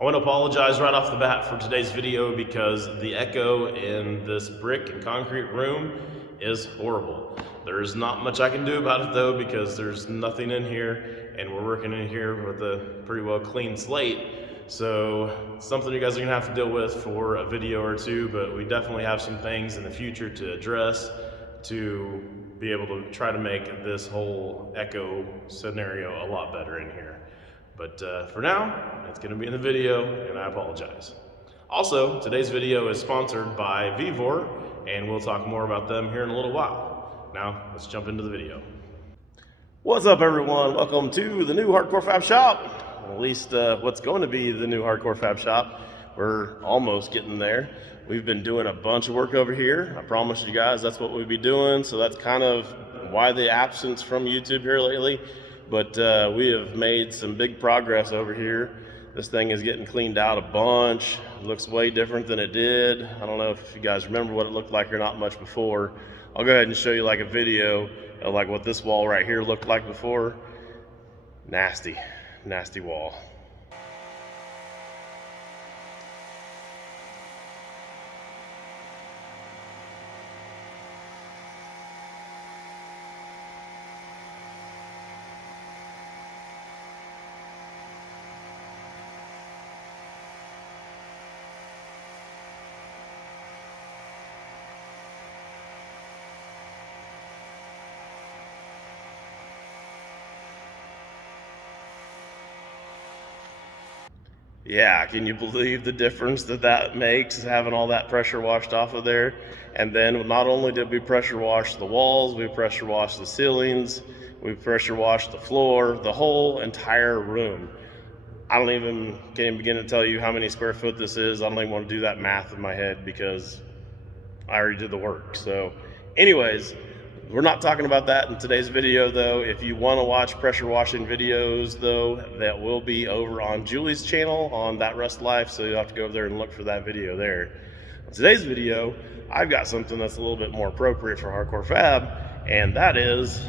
I want to apologize right off the bat for today's video because the echo in this brick and concrete room is horrible. There's not much I can do about it though because there's nothing in here and we're working in here with a pretty well clean slate. So something you guys are gonna have to deal with for a video or two, but we definitely have some things in the future to address to be able to try to make this whole echo scenario a lot better in here. But for now, it's going to be in the video, and I apologize. Also, today's video is sponsored by Vevor, and we'll talk more about them here in a little while. Now, let's jump into the video. What's up, everyone? Welcome to the new Hardcore Fab Shop. At least what's going to be the new Hardcore Fab Shop. We're almost getting there. We've been doing a bunch of work over here. I promised you guys that's what we'd be doing, so that's kind of why the absence from YouTube here lately. But we have made some big progress over here. This thing is getting cleaned out a bunch. It looks way different than it did. I don't know if you guys remember what it looked like or not much before. I'll go ahead and show you like a video of like what this wall right here looked like before. Nasty, nasty wall. Yeah, can you believe the difference that makes, having all that pressure washed off of there? And then not only did we pressure wash the walls, we pressure washed the ceilings, we pressure washed the floor, the whole entire room. Can't even begin to tell you how many square foot this is. I don't even want to do that math in my head because I already did the work. So anyways, we're not talking about that in today's video though. If you want to watch pressure washing videos though, that will be over on Julie's channel on That Rust Life, so you'll have to go over there and look for that video there. In today's video, I've got something that's a little bit more appropriate for Hardcore Fab, and that is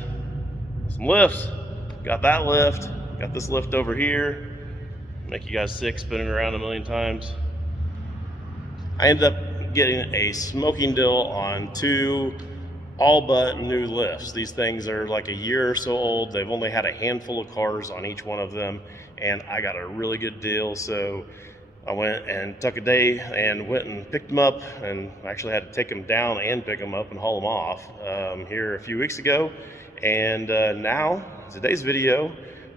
some lifts. Got that lift, got this lift over here. Make you guys sick spinning around a million times. I ended up getting a smoking deal on two all but new lifts. These things are like a year or so old. They've only had a handful of cars on each one of them, and I got a really good deal. So I went and took a day and went and picked them up, and actually had to take them down and pick them up and haul them off here a few weeks ago. And now, today's video,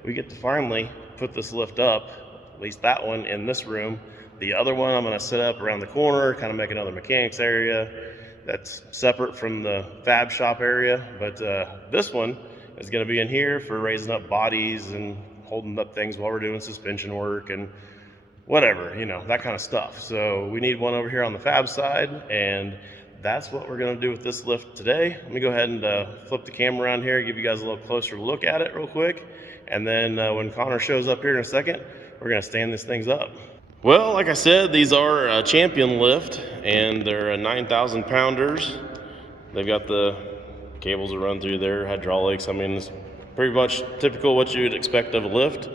we get to finally put this lift up, at least that one in this room. The other one I'm gonna set up around the corner, kind of make another mechanics area that's separate from the fab shop area. But this one is gonna be in here for raising up bodies and holding up things while we're doing suspension work and whatever, you know, that kind of stuff. So we need one over here on the fab side, and that's what we're gonna do with this lift today. Let me go ahead and flip the camera around here, give you guys a little closer look at it real quick. And then when Connor shows up here in a second, we're gonna stand these things up. Well, like I said, these are a Champion lift, and they're 9,000 pounders. They've got the cables that run through there, hydraulics. I mean, it's pretty much typical what you'd expect of a lift.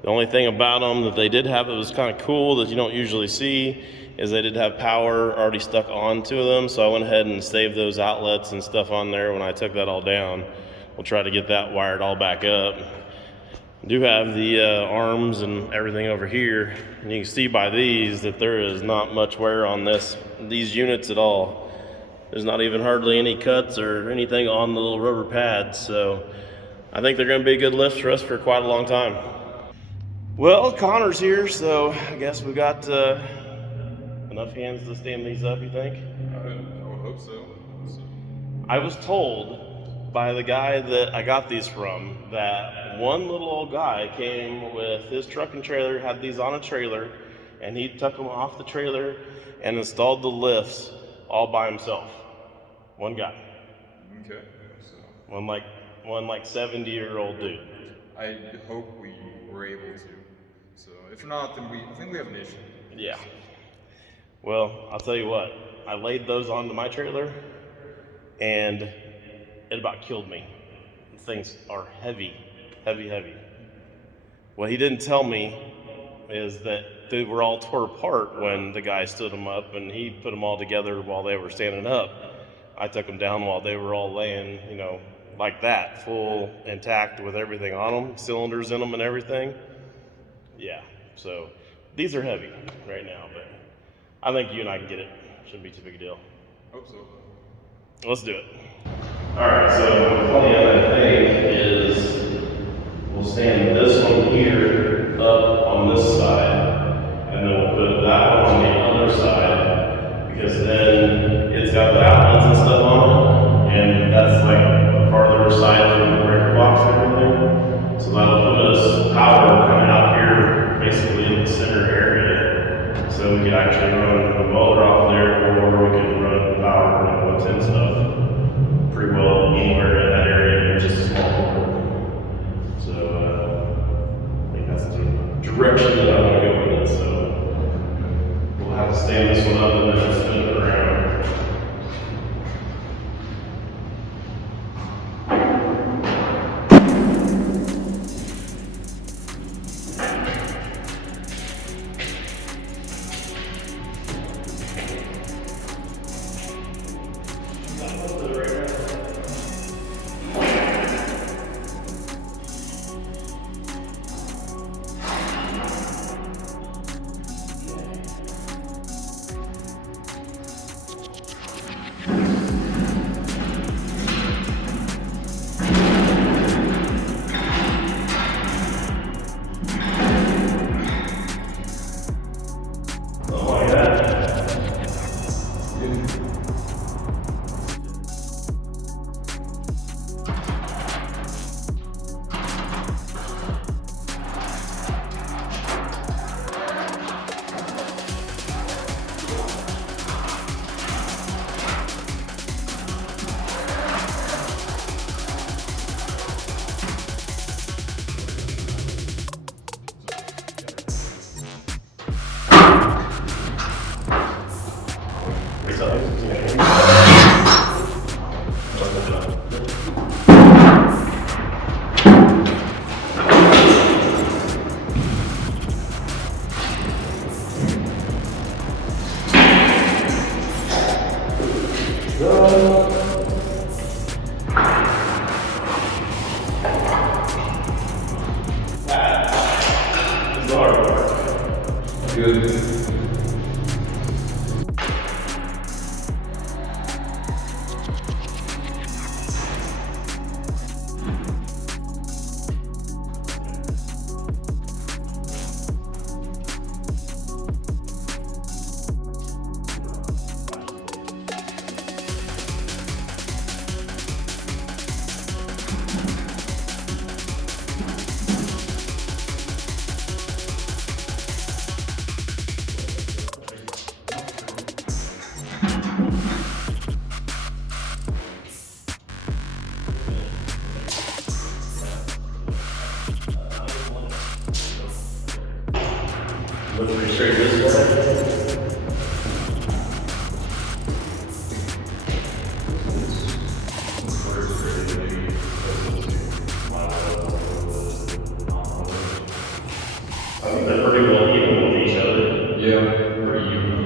The only thing about them that they did have that was kind of cool that you don't usually see is they did have power already stuck onto them. So I went ahead and saved those outlets and stuff on there when I took that all down. We'll try to get that wired all back up. Do have the arms and everything over here, and you can see by these that there is not much wear on these units at all. There's not even hardly any cuts or anything on the little rubber pads, so I think they're going to be a good lift for us for quite a long time. Well, Connor's here, so I guess we've got enough hands to stand these up, you think? I would hope so. I was told by the guy that I got these from that one little old guy came with his truck and trailer, had these on a trailer, and he took them off the trailer and installed the lifts all by himself. One guy. Okay. So One like 70-year-old dude. I hope we were able to. So if not, then I think we have an issue. Yeah. Well, I'll tell you what. I laid those onto my trailer, and it about killed me. Things are heavy, heavy, heavy. What he didn't tell me is that they were all tore apart when the guy stood them up, and he put them all together while they were standing up. I took them down while they were all laying, like that, full intact with everything on them, cylinders in them and everything. Yeah, so these are heavy right now, but I think you and I can get it. Shouldn't be too big a deal. Hope so. Let's do it. All right, so the plan, I think, is we'll stand this one here up on this side, and then we'll put that one on the other side, because then it's got the outlets and stuff on it, and that's like the farther side from the breaker box and everything. So that'll put us power kind of out here, basically in the center area. So we could actually run the motor off there, or we could run power and 110 stuff pretty well anywhere in that area, just a small motor. So I think that's the direction that I want to go with it. So we'll have to stand this one up and then spin it around. Good. Look pretty straight this way. I think they're pretty well even with each other. Yeah, pretty even.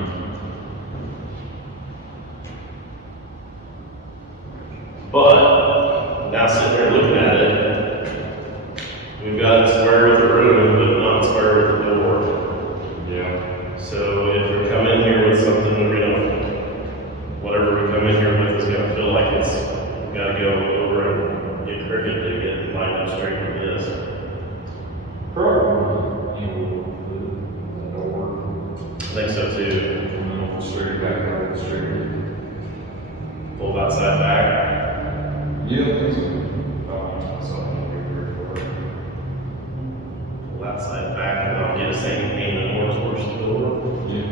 But now sitting there looking at it, we've got square with the room, but not square with the door. Yeah. So if we come in here with something, whatever we come in here with is going to feel like it's got to go over and get crooked to get lined up straight like this. Probably. That'll work. I think so too. Straight back, straight. Pull that side back. Yeah, I think so. Pull that side back, and I'll get the same pain more towards the door. Yeah.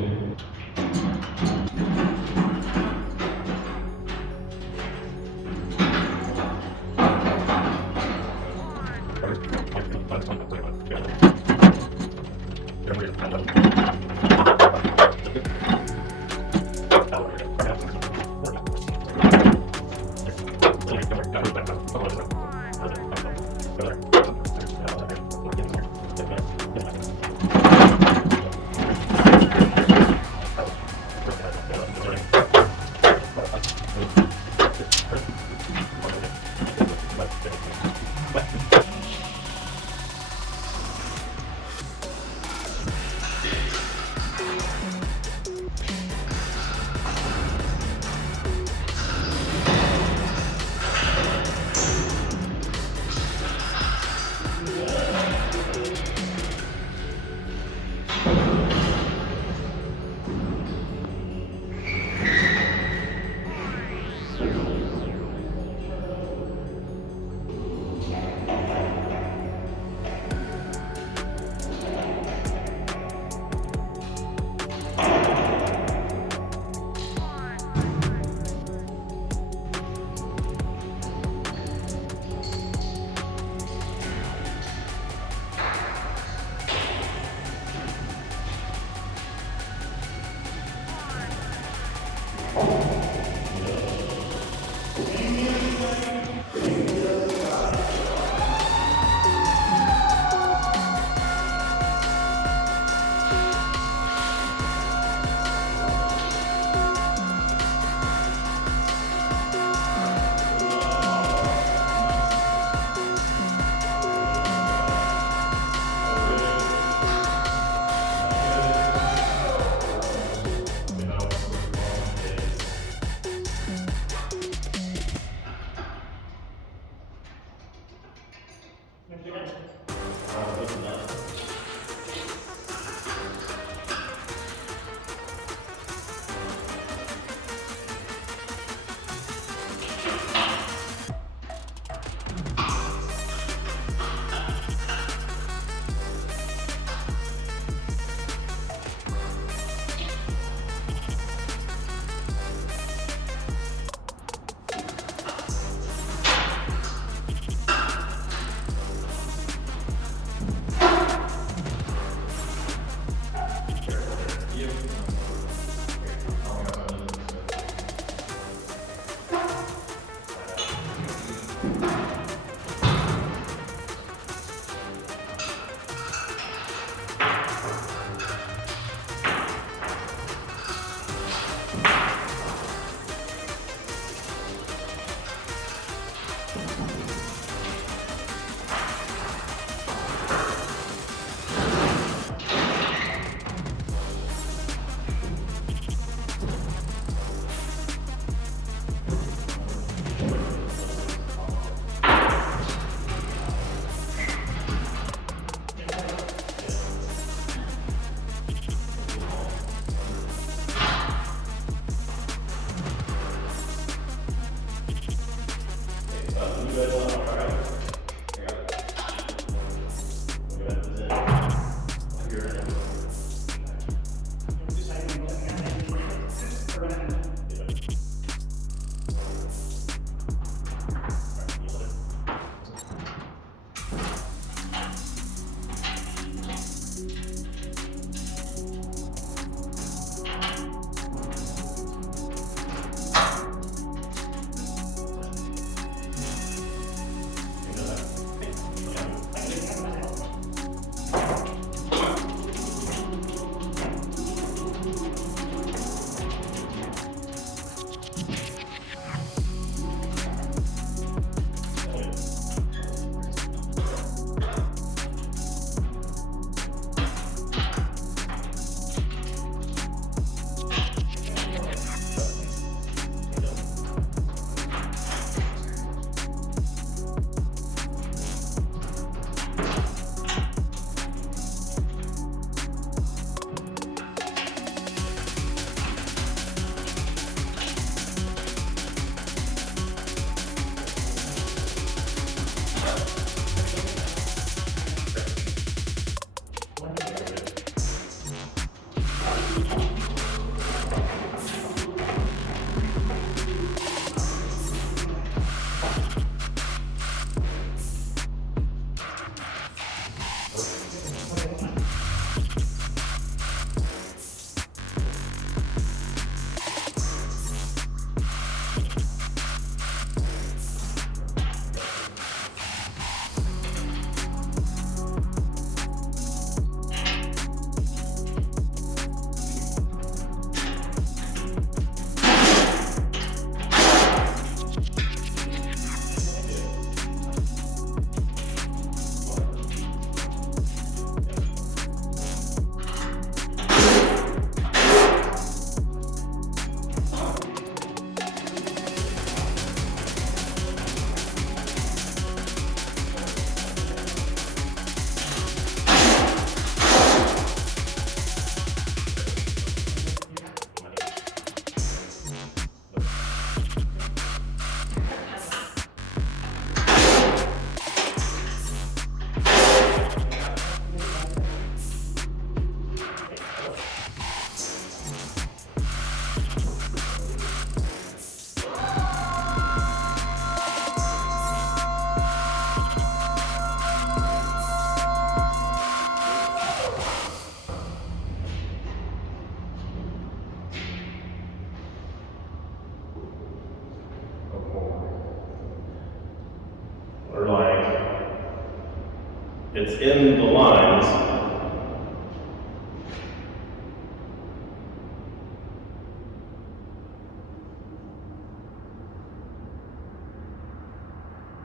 it's in the lines.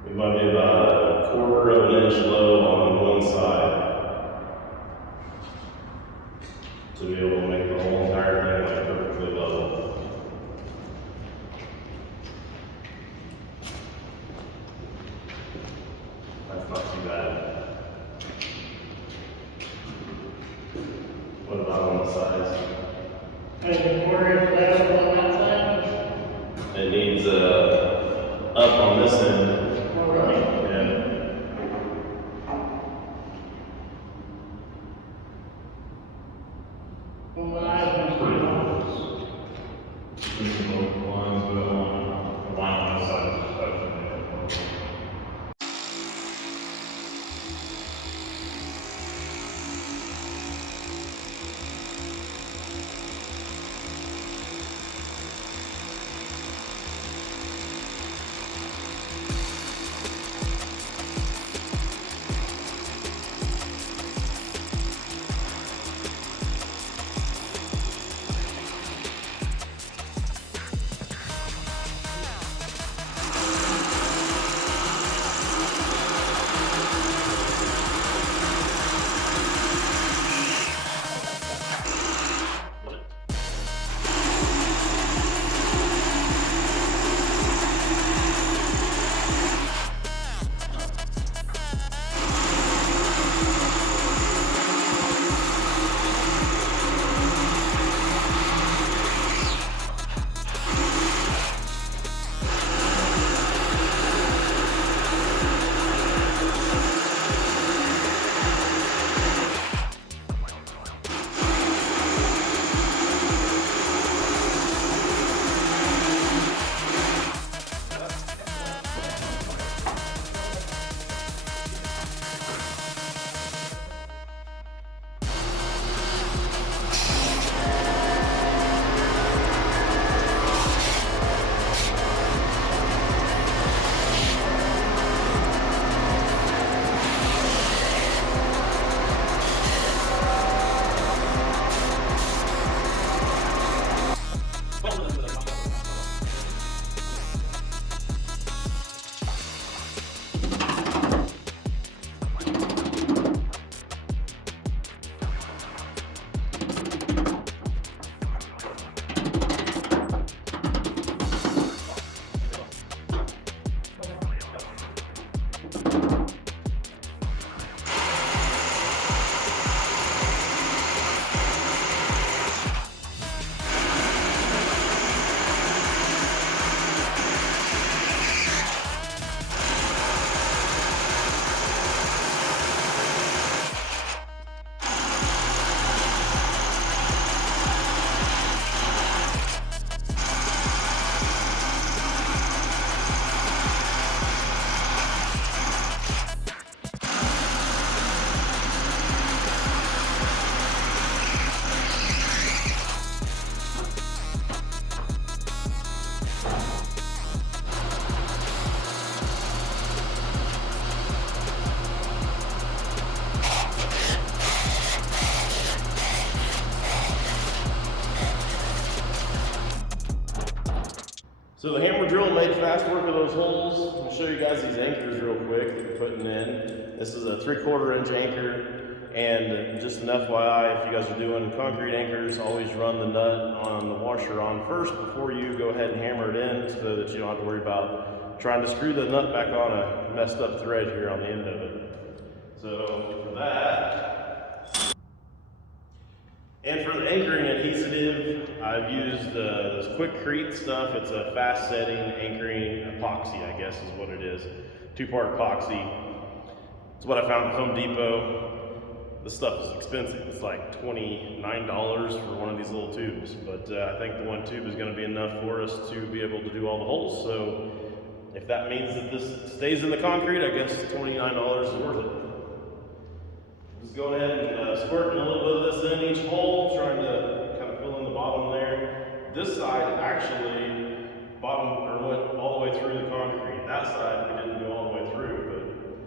We might be about a quarter of an inch low on one side to be able to make the whole entire thing like perfectly level. That's not too bad. What about on the sides? And quarter inch level on that side? It needs up on this end. Oh, really? Yeah. Well, when I was pretty close. Using both lines, but on the line on the side is touching it. So the hammer drill made fast work of those holes. I'll show you guys these anchors real quick that we're putting in. This is a 3/4 inch anchor, and just an FYI, if you guys are doing concrete anchors, always run the nut on the washer on first before you go ahead and hammer it in, so that you don't have to worry about trying to screw the nut back on a messed up thread here on the end of it. So for that, and for the anchoring adhesive, I've used this Quickcrete stuff. It's a fast setting anchoring epoxy, I guess is what it is. 2-part epoxy. It's what I found at Home Depot. This stuff is expensive. It's like $29 for one of these little tubes. But I think the one tube is going to be enough for us to be able to do all the holes. So if that means that this stays in the concrete, I guess $29 is worth it. Just go ahead and squirt a little bit of this in each hole, trying to kind of fill in the bottom there. This side actually went all the way through the concrete. That side we didn't go all the way through,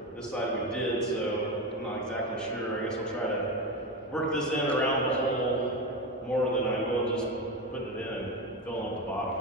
but this side we did, so I'm not exactly sure. I guess I'll try to work this in around the hole more than I will just putting it in and filling up the bottom.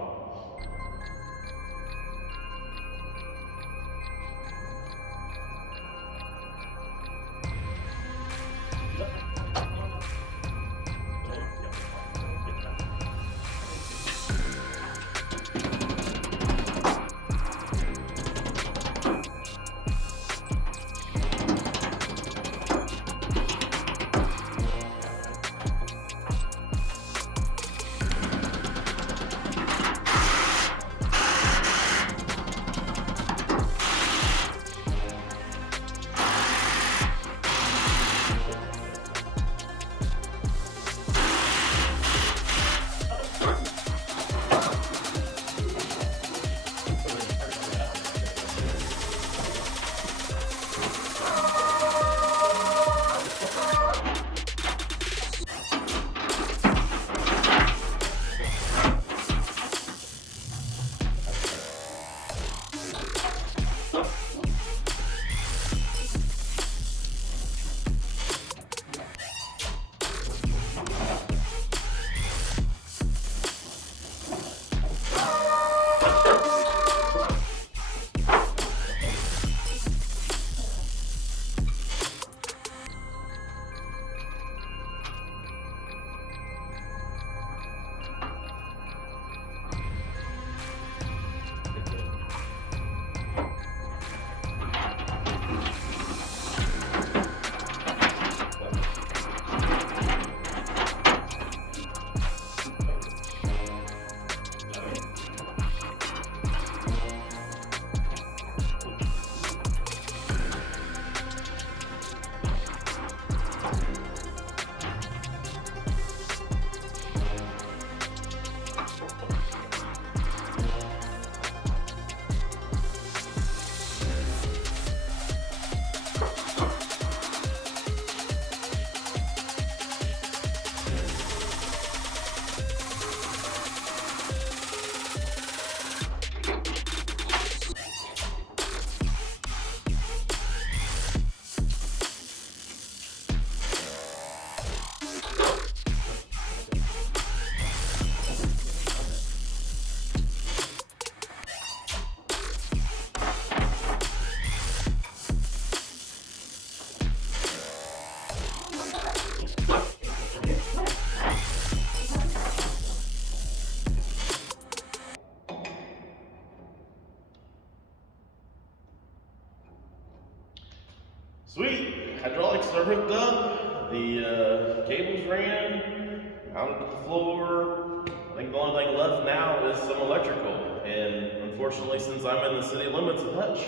Sweet, hydraulics are hooked up, the cables ran, mounted to the floor. I think the only thing left now is some electrical, and unfortunately since I'm in the city limits of Hutch,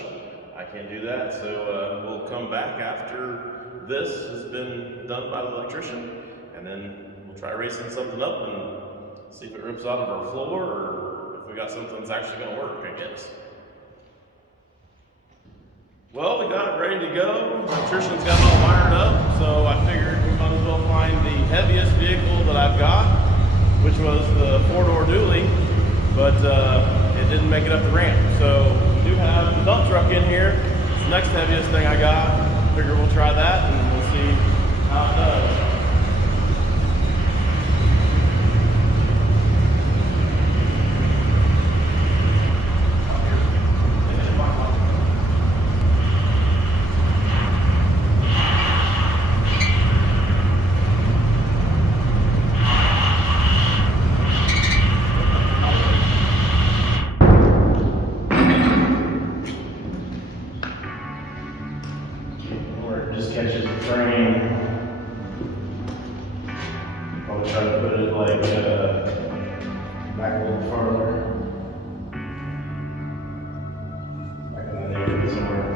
I can't do that, so we'll come back after this has been done by the electrician, and then we'll try racing something up and see if it rips out of our floor, or if we got something that's actually gonna work, I guess. Well, we got it ready to go. The electrician's got it all wired up, so I figured we might as well find the heaviest vehicle that I've got, which was the four-door dually, but it didn't make it up the ramp. So we do have the dump truck in here. It's the next heaviest thing I got. Figure we'll try that and we'll see how it does. Just catches the frame. I'll try to put it like back a little further. Back in the neighborhood somewhere.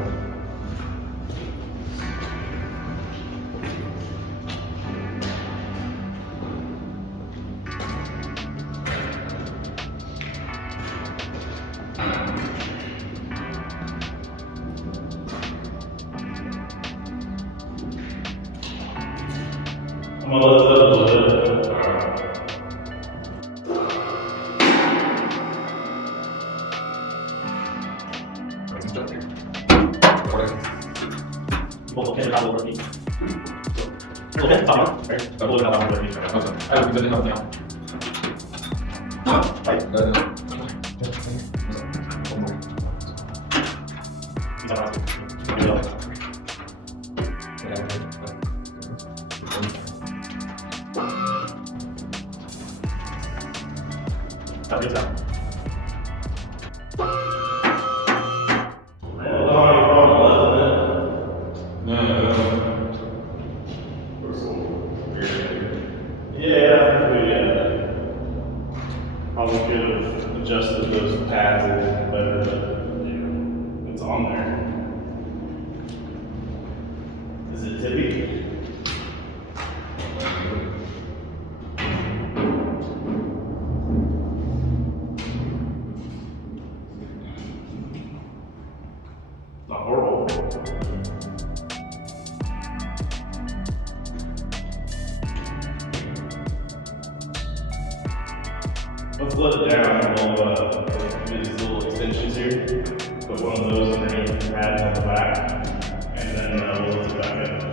I'm gonna lift it up a little bit. Both pin power working. Okay, stop. Okay. Double it out. Yeah, probably could have adjusted those pads a little better, but it's on there. Is it tippy? Not horrible. Let's let it down. We'll do these little extensions here. Put one of those underneath the pads on the back, and then we'll lift it back up.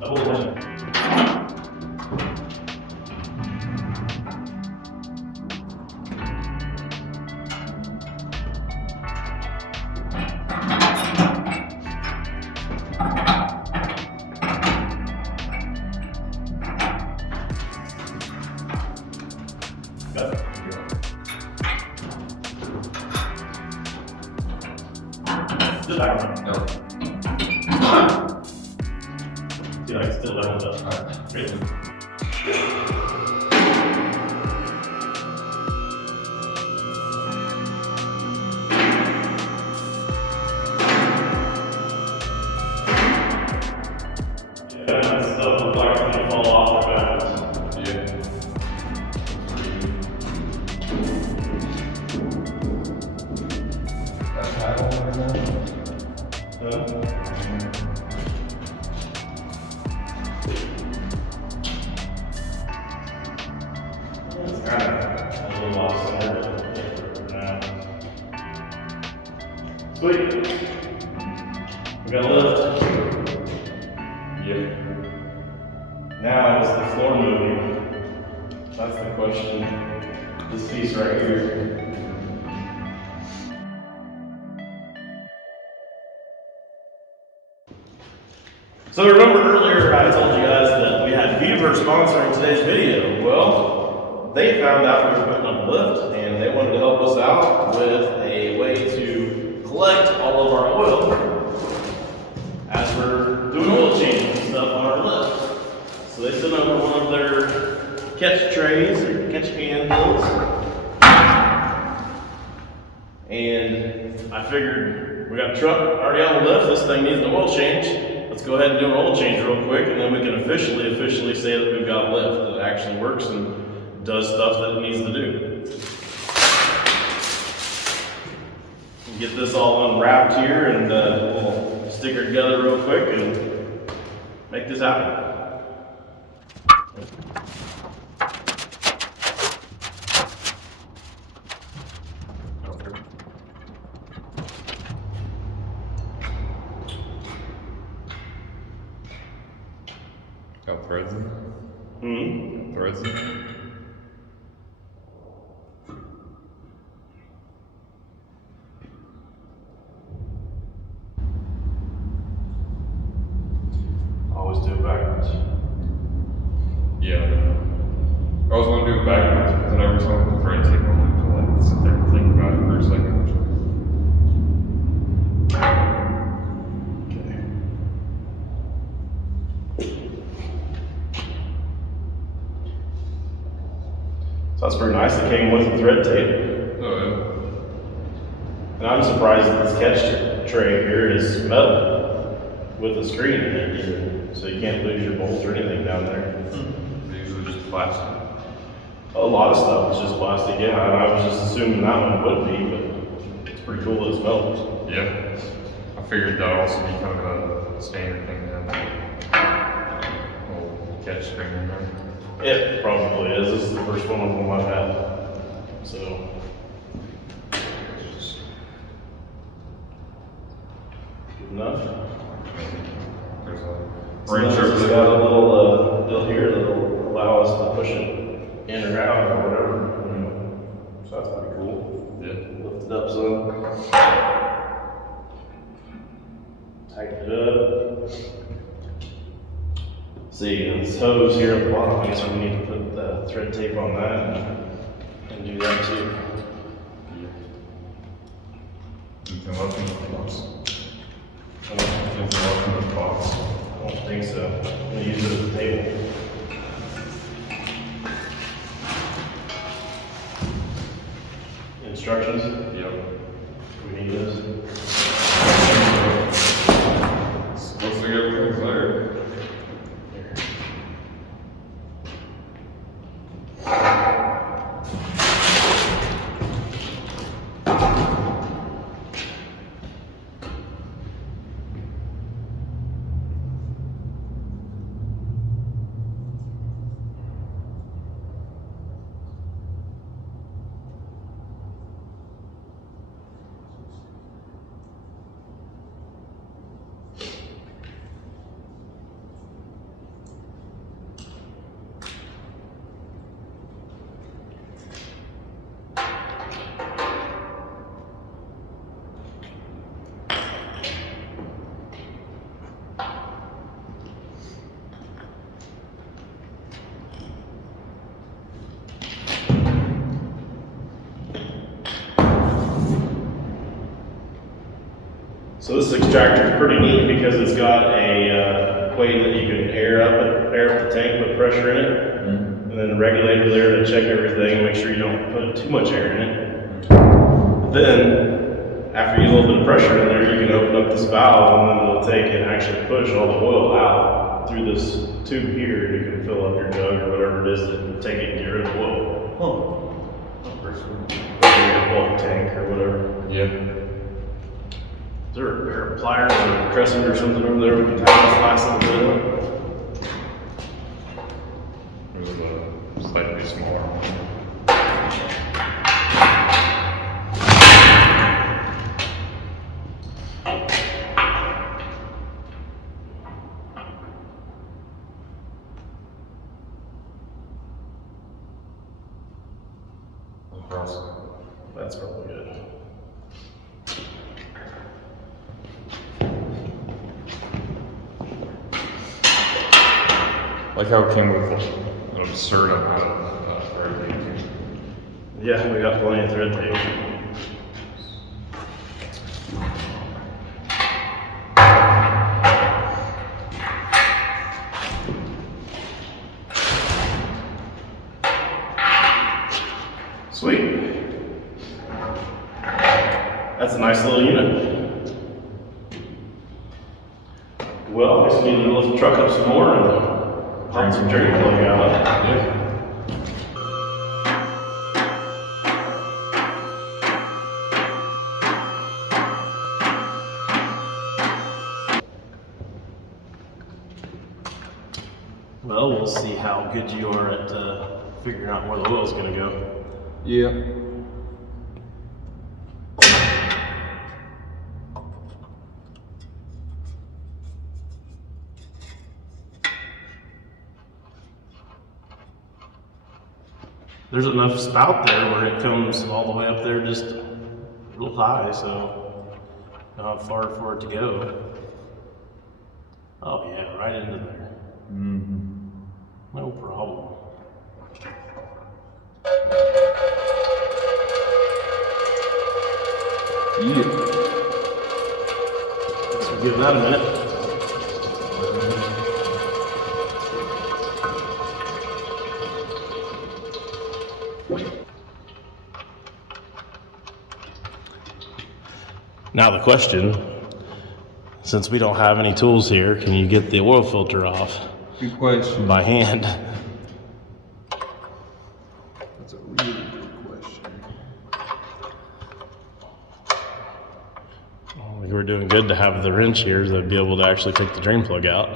Double it. Still down. No. See, like, still down. Really? Yeah, that stuff looks like it's gonna fall off the backwards. Yeah. It's kind of a little off center for now. Sweet. We got a lift. Yep. Now is the floor moving? That's the question. This piece right here. So remember earlier I told you guys that we had Vevor sponsoring today's video. Well, they found out we were putting up a lift and they wanted to help us out with a way to collect all of our oil as we're doing oil changes and stuff on our lift. So they sent over one of their catch trays or catch handles. And I figured we got a truck already on the lift, this thing needs an oil change. Let's go ahead and do an oil change real quick, and then we can officially say that we've got a lift that actually works and does stuff that it needs to do. Get this all unwrapped here, and we'll stick her together real quick and make this happen. Got threads in it? Threads in it? Always do it backwards. Yeah. I was going to do it backwards because then every time the threads hit, I'm going to like sit there and think about it for a second. So that's pretty nice. It came with the thread tape. Oh, And I'm surprised that this catch tray here is metal with a screen in it, so you can't lose your bolts or anything down there. yeah. Usually just plastic. A lot of stuff is just plastic, yeah. And I was just assuming that one would be, but it's pretty cool that it's metal. Yeah. I figured that'd also be kind of a standard thing to have. Little catch string in there. It probably is. This is the first one of them I've had. So. Good enough. Frame Sometimes it's surface. got a little deal here that'll allow us to push it in or out or whatever, you know. So that's pretty cool. Yeah. Lift it up some. Tighten it up. See, this hose here at the bottom, I guess we need to put the thread tape on that and do that too. Anything left in the box? I Anything left in the box? don't think so. I'm gonna use it as a table. Instructions? Yep. We need this. Supposed to get everything there. So this extractor is pretty neat because it's got a way that you can air up the tank, put pressure in it, and then a regulator there to check everything, make sure you don't put too much air in it. But then, after you get a little bit of pressure in there, you can open up this valve and then it'll take and actually push all the oil out through this tube here, and you can fill up your jug or whatever it is and take it and get rid of the oil. Oh. First one. Or your bulk tank or whatever. Yeah. Is there a pair of pliers or a crescent or something over there we can tie this last little bit up? There's a slightly smaller one. Across. That's probably good. Like how it came with an absurd amount of thread. Yeah, we got plenty of thread tape. Sweet. That's a nice little unit. Well, I guess we need to lift the truck up some more and pop some drain plug out. Yeah. Well, we'll see how good you are at figuring out where the oil's gonna go. Yeah. There's enough spout there where it comes all the way up there just real high, so not far for it to go. Oh yeah, right into there. No problem. Yeah. So give that a minute. Now the question, since we don't have any tools here, can you get the oil filter off Good question. by hand? That's a really good question. We were doing good to have the wrench here so they'd be able to actually take the drain plug out.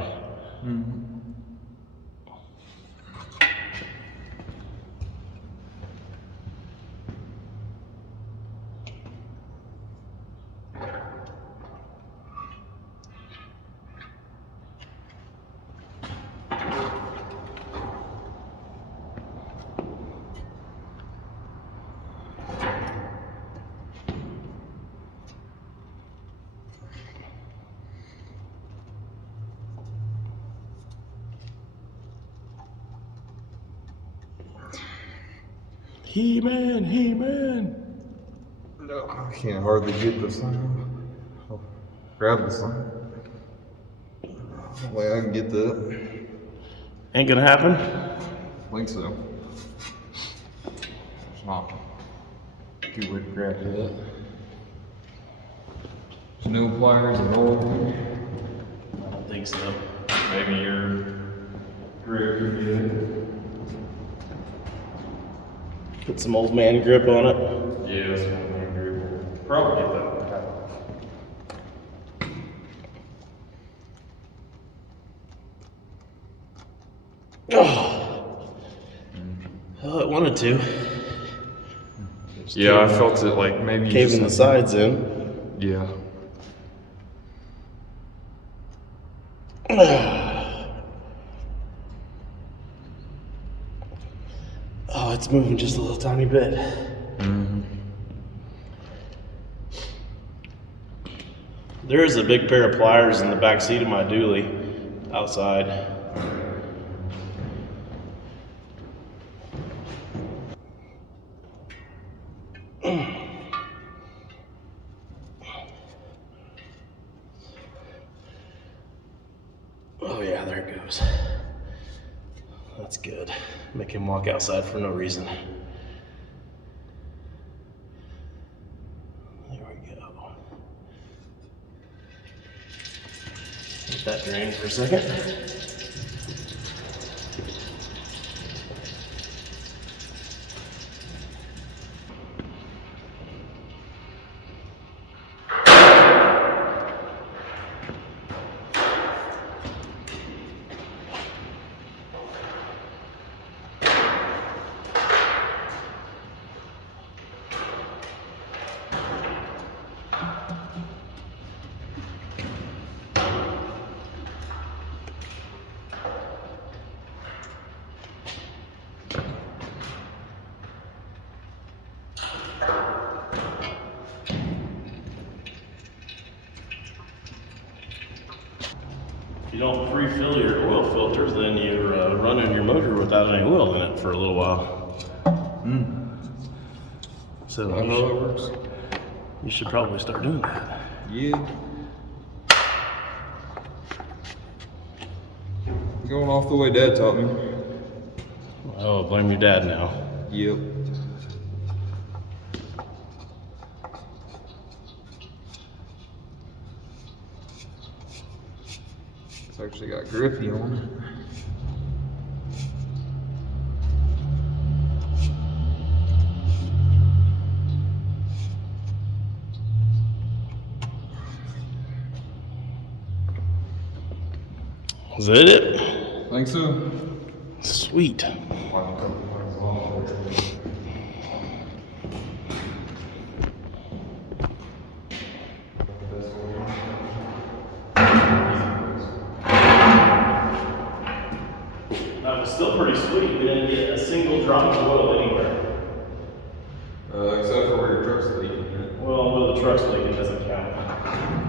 He-Man, He-Man. No, I can't hardly get the sign. I'll grab the sign. Way I can get that. Ain't gonna happen? I think so. There's not a good way to grab that. There's no pliers at all. I don't think so. Maybe your grip would get it. Put some old man grip on it. Yeah, that's what I'm gonna do. Probably get that. Oh, it wanted to. Yeah, I felt it like maybe you Caving the just- sides in. Yeah. Oh, it's moving just a little tiny bit. There is a big pair of pliers in the back seat of my dually outside. Oh yeah, there it goes. That's good. Make him walk outside for no reason. There we go. Let that drain for a second. If you don't pre-fill your oil filters, then you're running your motor without any oil in it for a little while. So I know that works. you should probably start doing that. Yeah. Going off the way Dad taught me. Oh, blame your dad now. Yep. It's actually got grippy on it. Is that it? Think so. Sweet. That was still pretty sweet. We didn't get a single drop of oil anywhere. Except for where your truck's leaking. Well, where the truck's leaking doesn't count.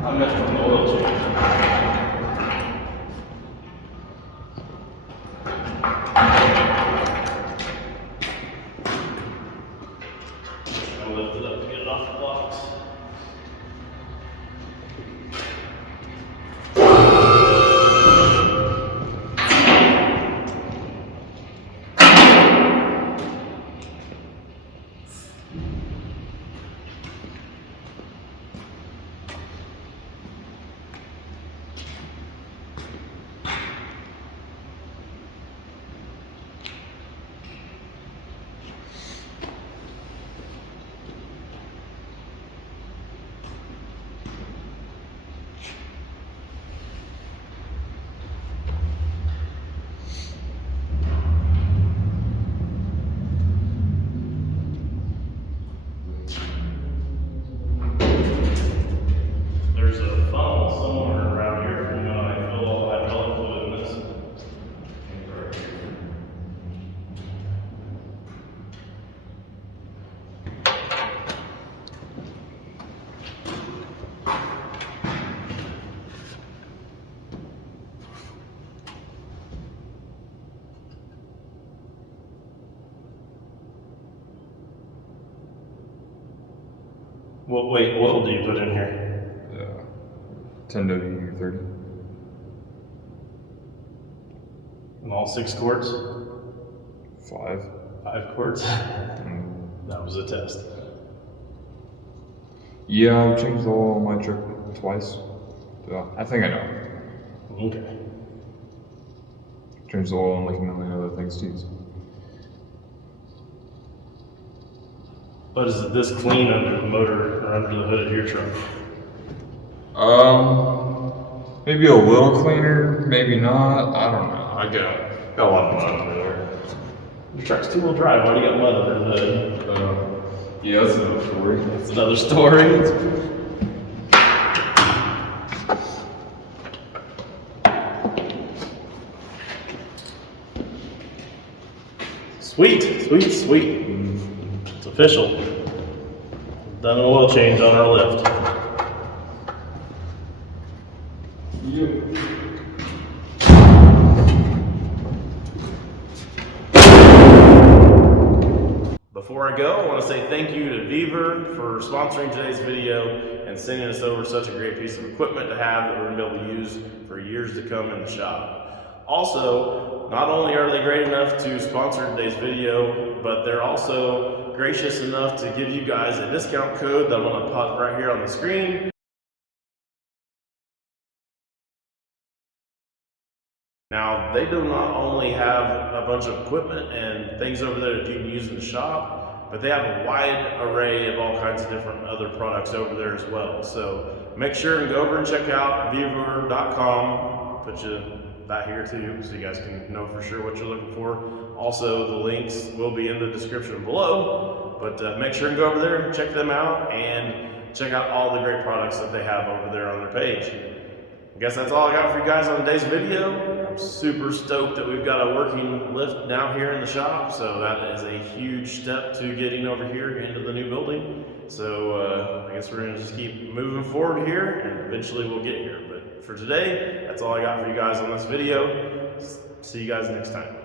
I meant from the oil change. I lift it up to get it off the blocks. Well, wait, what oil do you put in here? 10W30. In all 6 quarts? 5. 5 quarts? That was a test. Yeah, I've changed the oil on my truck twice. So I think I know. Okay. Changed the oil and like a million other things too. But is it this clean under the motor or under the hood of your truck? Maybe a little cleaner, maybe not. I don't know. I got Got a lot of mud under there. Your truck's 2-wheel drive. Why do you got mud under the hood? yeah, that's another story. That's another story. Sweet, sweet, sweet. It's official. Done an oil change on our lift. Before I go, I want to say thank you to Vevor for sponsoring today's video and sending us over such a great piece of equipment to have that we're going to be able to use for years to come in the shop. Also, not only are they great enough to sponsor today's video, but they're also gracious enough to give you guys a discount code that I'm going to pop right here on the screen. Now, they do not only have a bunch of equipment and things over there that you can use in the shop, but they have a wide array of all kinds of different other products over there as well. So make sure and go over and check out vevor.com. Put that here too, so you guys can know for sure what you're looking for. Also, the links will be in the description below, but make sure and go over there, check them out, and check out all the great products that they have over there on their page. I guess that's all I got for you guys on today's video. I'm super stoked that we've got a working lift now here in the shop, so that is a huge step to getting over here into the new building. So I guess we're gonna just keep moving forward here, and eventually we'll get here. But for today, that's all I got for you guys on this video. See you guys next time.